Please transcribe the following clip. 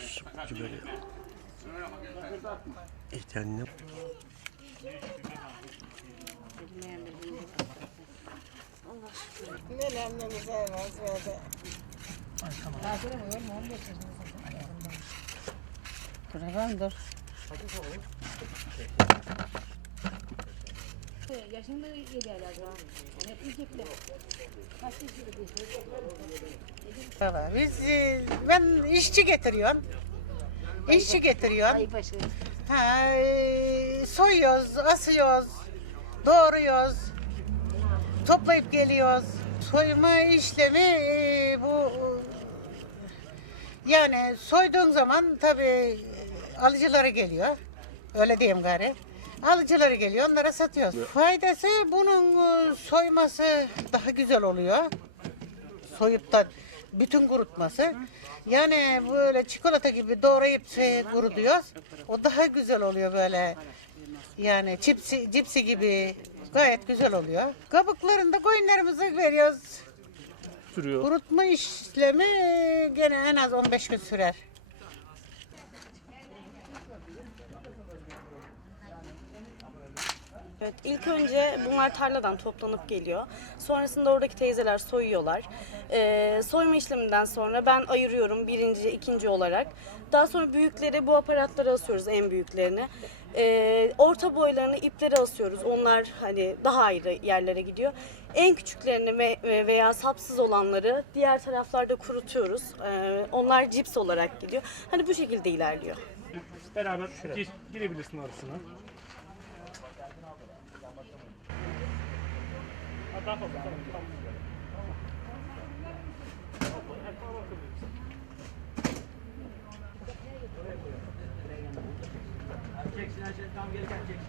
Süpürücü böyle ihtiyacını Nenemnemize evvel böyle. Dur dur. Yaşında yedi herhalde. Yani yiyecekler. Kaç yaşında biz ben işçi getiriyorum. İşçi getiriyorum. Ha, e, soyuyoruz, asıyoruz, doğruyoruz, toplayıp geliyoruz. Soyma işlemi e, bu yani soyduğun zaman tabii alıcıları geliyor. Öyle diyeyim gari. Alıcıları geliyor, onlara satıyoruz. Faydası bunun e, soyması daha güzel oluyor. Soyup da bütün kurutması. Yani böyle çikolata gibi doğrayıp şey kurutuyoruz. O daha güzel oluyor böyle. Yani cipsi, cipsi gibi gayet güzel oluyor. Kabuklarını da koyunlarımıza veriyoruz. sürüyor. Kurutma işlemi gene en az 15 gün sürer. Evet, ilk önce bunlar tarladan toplanıp geliyor. Sonrasında oradaki teyzeler soyuyorlar. Ee, soyma işleminden sonra ben ayırıyorum birinci, ikinci olarak. Daha sonra büyükleri bu aparatlara asıyoruz en büyüklerini. Ee, orta boylarını iplere asıyoruz. Onlar hani daha ayrı yerlere gidiyor. En küçüklerini ve veya sapsız olanları diğer taraflarda kurutuyoruz. Ee, onlar cips olarak gidiyor. Hani bu şekilde ilerliyor. Beraber gir- girebilirsin arasına. Ha, Daha fazla tamam. tamam. Çeksin her şey tam gelirken çeksin.